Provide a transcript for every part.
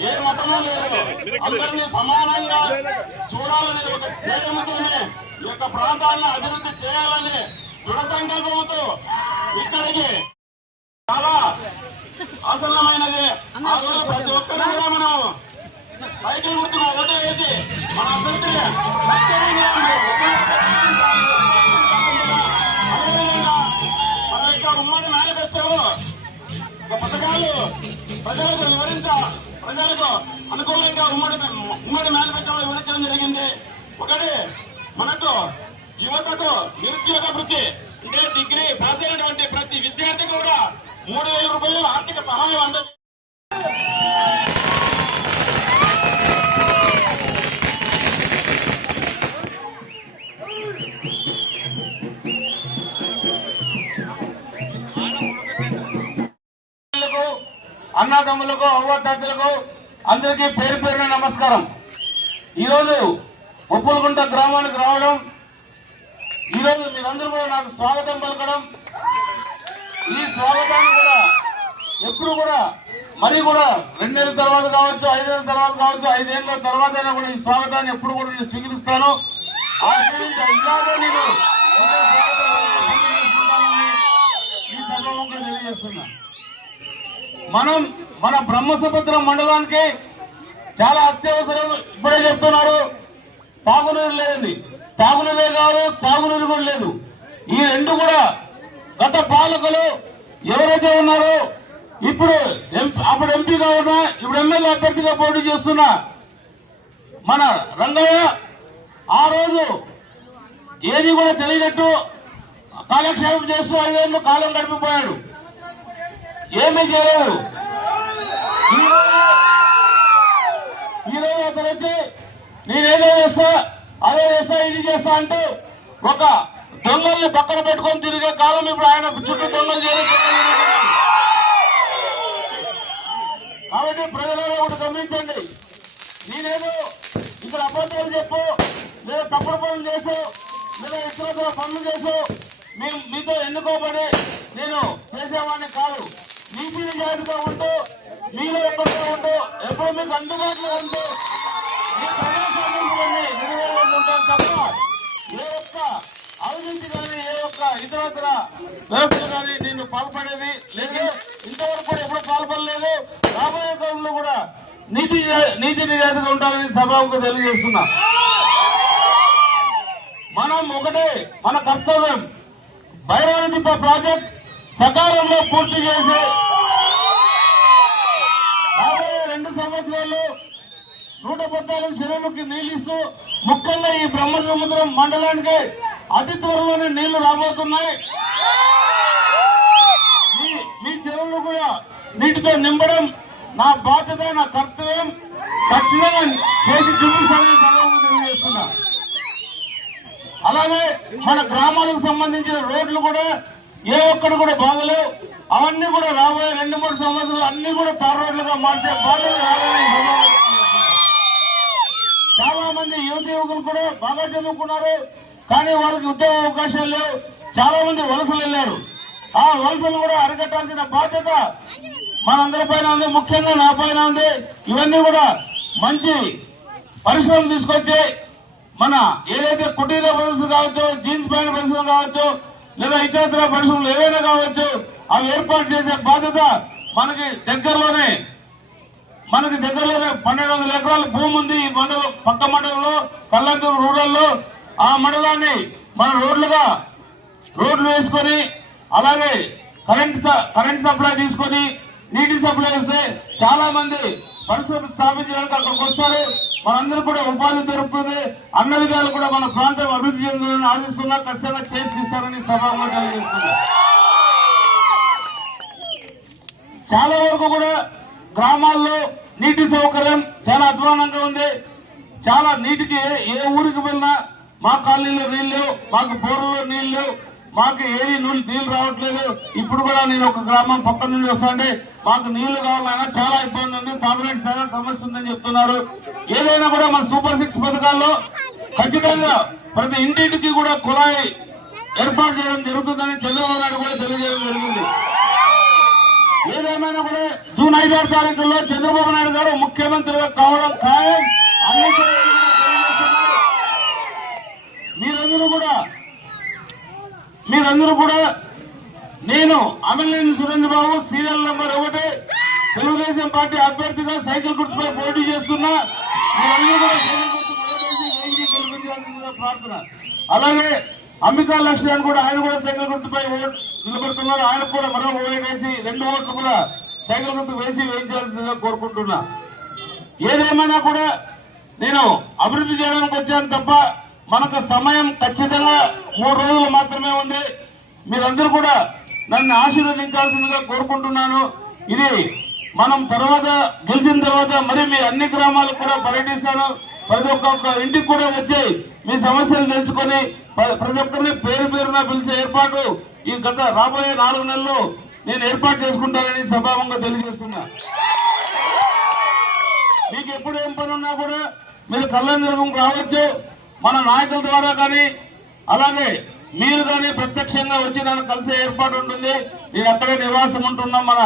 ఏ మతము లేదు. అందరినీ సమానంగా చూడాలని ఒక ఈ యొక్క ప్రాంతాలను అభివృద్ధి చేయాలని దృఢ సంకల్పంతో ఇక్కడికి చాలా ఆసన్నమైనది. అసలు ప్రతి ఒక్కరు కూడా మనం సైకిల్ గుర్తున్న ఓటు వేసి మన అభ్యర్థిని ఉమ్మడి మేనిఫెస్టోలో పథకాలు ప్రజలకు వివరించాలి ప్రజలకు అనుకూలంగా ఉమ్మడి ఉమ్మడి మేనిఫెస్టోలో వివరించడం జరిగింది. ఒకటి మనకు యువతకు నిరుద్యోగ వృత్తి అంటే డిగ్రీ పాస్ అయినటువంటి ప్రతి విద్యార్థి కూడా అన్నదమ్ములకు అవ్వతాతలకు అందరికీ పేరు పేరున నమస్కారం. ఈరోజు ఉప్పులగుంట గ్రామానికి రావడం ఈరోజు మీరందరూ కూడా నాకు స్వాగతం పలకడం. ఈ స్వాగతాన్ని కూడా ఎప్పుడు కూడా మరి కూడా రెండేళ్ళ తర్వాత కావచ్చు ఐదేళ్ళ తర్వాత కావచ్చు ఐదేళ్ళ తర్వాత అయినా కూడా ఈ స్వాగతాన్ని ఎప్పుడు కూడా నేను స్వీకరిస్తాను. ఆశ్రయించి ఇలాగే నేను ఈ తెలియజేస్తున్నా. మనం మన బ్రహ్మసముద్రం మండలానికి చాలా అత్యవసరం ఇప్పుడే చెప్తున్నారు. తాగునీరు లేదండి. తాగునీరే కాదు సాగునీరు కూడా లేదు. ఈ రెండు కూడా గత పాలకులు ఎవరైతే ఉన్నారో ఇప్పుడు ఎం- అప్పుడు ఎంపీగా ఉన్నా ఇప్పుడు ఎమ్మెల్యే అభ్యర్థిగా పోటీ చేస్తున్న మన రంగయ్య ఆ రోజు ఏది కూడా తెలియనట్టు కాలక్షేపం చేస్తూ ఐదేళ్ళు కాలం గడిపిపోయాడు. ఏమీ చేయలేదు ఈరోజు అక్కడ అతను వచ్చి నేనేదో చేస్తా? అదే చేస్తా ఇది చేస్తా అంటూ ఒక దొంగల్ని పక్కన పెట్టుకొని తిరిగే కాలం ఇప్పుడు ఆయన చుట్టూ దొంగలు చేయడం కాబట్టి ప్రజలలో ఒకటి గమనించండి. నేనేదో ఇక్కడ అబద్ధాలు చెప్పు లేదా తప్పుడు పనులు చేసు లేదా ఇతరులతో పనులు చేసు మీ- మీతో ఎన్నుకోబడి నేను చేసేవాడిని కాదు. నీతి నిజాయితీగా ఉంటూ మీలో ఎక్కడితో ఉంటూ ఎప్పుడు మీకు అందుబాటులో ఉంటూ మీ ప్రజాస్వామ్యాన్ని నిర్వహణలో ఉంటాం తప్ప ఏ ఒక్క అవినీతి కానీ ఏ ఒక్క ఇతరత్ర వ్యవస్థలు కానీ నేను పాల్పడేది లేదు. ఇంతవరకు కూడా ఎప్పుడు పాల్పడలేదు. రాబోయే కాలంలో కూడా నీతి నీతి నిజాయితీగా ఉండాలని సభకు తెలియజేస్తున్నా. మనం ఒకటే మన కర్తవ్యం బైరానిప ప్రాజెక్ట్ సకాలంలో పూర్తి చేసి రాబోయే రెండు సంవత్సరాలు నూట పద్నాలుగు చెరువులకి నీళ్ళు ఇస్తూ ముఖ్యంగా ఈ బ్రహ్మ సముద్రం మండలానికి అతి త్వరలోనే నీళ్ళు రాబోతున్నాయి. మీ చెరువులు కూడా నీటితో నింపడం నా బాధ్యత నా కర్తవ్యం. ఖచ్చితంగా చేసి చూపిస్తానని సభకు తెలియజేస్తున్నా. అలాగే మన గ్రామాలకు సంబంధించిన రోడ్లు కూడా ఏ ఒక్కడు కూడా బాగలేవు అవన్నీ కూడా రాబోయే రెండు మూడు సంవత్సరాలు అన్ని కూడా తార్ రోడ్లుగా మార్చే బాధ్యత రావాలని చాలా మంది యువత యువకులు కూడా బాగా చదువుకున్నారు కానీ వాళ్ళకి ఉద్యోగ అవకాశాలు లేవు. చాలా మంది వలసలు వెళ్ళారు. ఆ వలసలు కూడా అరికట్టాల్సిన బాధ్యత మనందరి పైన ఉంది. ముఖ్యంగా నా పైన ఉంది. ఇవన్నీ కూడా మంచి పరిశ్రమ తీసుకొచ్చి మన ఏదైతే కుటీర పరిశ్రమ కావచ్చు జీన్స్ ప్యాంట్ పరిశ్రమ కావచ్చు లేదా ఇతరత్ర పరిశ్రమలు ఏవైనా కావచ్చు అవి ఏర్పాటు చేసే బాధ్యత మనకి దగ్గరలోనే మనకి దగ్గరలోనే పన్నెండు వందల ఎకరాల భూమి ఉంది ఈ మండలం పక్క మండలంలో కల్లంతూరు రూరల్లో. ఆ మండలాన్ని మన రోడ్లుగా రోడ్లు వేసుకొని అలాగే కరెంట్ స- కరెంట్ సప్లై తీసుకొని నీటి సప్లై వస్తే చాలా మంది పరిశ్రమ స్థాపించడానికి అక్కడికి వస్తారు. మనందరూ కూడా ఉపాధి దొరుకుతుంది. అన్న విధాలు కూడా మన ప్రాంతం అభివృద్ధి చెందుతుందని ఆశిస్తున్నా ఖచ్చితంగా చేసి తీస్తారని సభలో తెలియజేస్తున్నా. చాలా వరకు కూడా గ్రామాల్లో నీటి సౌకర్యం చాలా అధ్వానంగా ఉంది. చాలా నీటికి ఏ- ఊరికి వెళ్ళినా మా కాలనీలో నీళ్ళు మాకు బోర్లో నీళ్ళు మాకు ఏది నీళ్ళు నీళ్ళు రావట్లేదు. ఇప్పుడు కూడా నేను ఒక గ్రామం పక్క నుండి వస్తాండి మాకు నీళ్ళు కావాలన్నా చాలా ఇబ్బంది ఉంది. కాంగ్రెస్ చాలా సమస్య ఉందని చెప్తున్నారు. ఏదైనా కూడా మన సూపర్ సిక్స్ పథకాల్లో ఖచ్చితంగా ప్రతి ఇంటింటికి కూడా కుళాయి ఏర్పాటు చేయడం జరుగుతుందని చంద్రబాబు నాయుడు కూడా తెలియజేయడం జరిగింది. ఏదేమైనా కూడా జూన్ ఐదారు తారీఖుల్లో చంద్రబాబు నాయుడు గారు ముఖ్యమంత్రిగా కావడం ఖాయం. అన్ని మీరందరూ కూడా మీరందరూ కూడా నేను అమలేని సురేంద్ర బాబు సీరియల్ నెంబర్ ఒకటి తెలుగుదేశం పార్టీ అభ్యర్థిగా సైకిల్ గుర్తుపై పోటీ చేస్తున్నా. మీరందరూ కూడా సైకిల్ గుర్తు ప్రార్థన. అలాగే అంబికా లక్ష్మణ్ కూడా ఆయన కూడా సైకిల్ గుర్తుపై ఓటు నిలబడుతున్నారు. ఆయన కూడా మరో ఓటు వేసి రెండు ఓట్లు కూడా సైకిల్ గుర్తు వేసి వేయించాల్సిందిగా కోరుకుంటున్నా. ఏదేమైనా కూడా నేను అభివృద్ధి చేయడానికి వచ్చాను తప్ప మనకు సమయం ఖచ్చితంగా మూడు రోజులు మాత్రమే ఉంది. మీరందరూ కూడా నన్ను ఆశీర్వదించాల్సిందిగా కోరుకుంటున్నాను. ఇది మనం తర్వాత గెలిచిన తర్వాత మరి మీ అన్ని గ్రామాలకు కూడా పర్యటిస్తాను. ప్రతి ఒక్క ఇంటికి కూడా వచ్చి మీ సమస్యలు తెలుసుకొని ప్ర- ప్రతి ఒక్కరిని పేరు పేరున పిలిచే ఏర్పాటు ఈ గత రాబోయే నాలుగు నెలల్లో నేను ఏర్పాటు చేసుకుంటానని సభావంగా తెలియజేస్తున్నా. మీకు ఎప్పుడు ఏం పని ఉన్నా కూడా మీరు కళ్ళ నిర్వహం రావచ్చు. మన నాయకుల ద్వారా కానీ అలాగే మీరు కానీ ప్రత్యక్షంగా వచ్చి నన్ను కలిసే ఏర్పాటు ఉంటుంది. నేను అక్కడే నివాసం ఉంటున్నాం. మన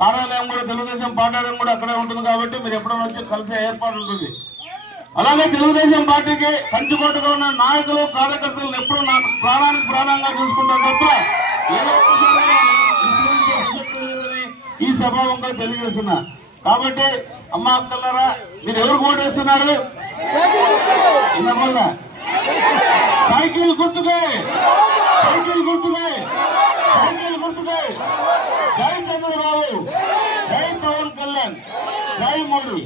కార్యాలయం కూడా తెలుగుదేశం పార్టీ కూడా అక్కడే ఉంటుంది కాబట్టి మీరు ఎప్పుడైనా వచ్చి కలిసే ఏర్పాటు ఉంటుంది. అలాగే తెలుగుదేశం పార్టీకి కంచుకోటగా ఉన్న నాయకులు కార్యకర్తలను ఎప్పుడు నా ప్రాణానికి ప్రాణంగా చూసుకుంటారు తప్ప ఏదో ఈ సభావంగా తెలియజేస్తున్నా. కాబట్టి అమ్మ అక్కలారా మీరు ఎవరు ఓటేస్తున్నారు సైకిల్ గుర్తుకే సైకిల్ గుర్తుకే సైకిల్ గుర్తుకే. జై చంద్రబాబు జై పవన్ కళ్యాణ్ జై మోడీ.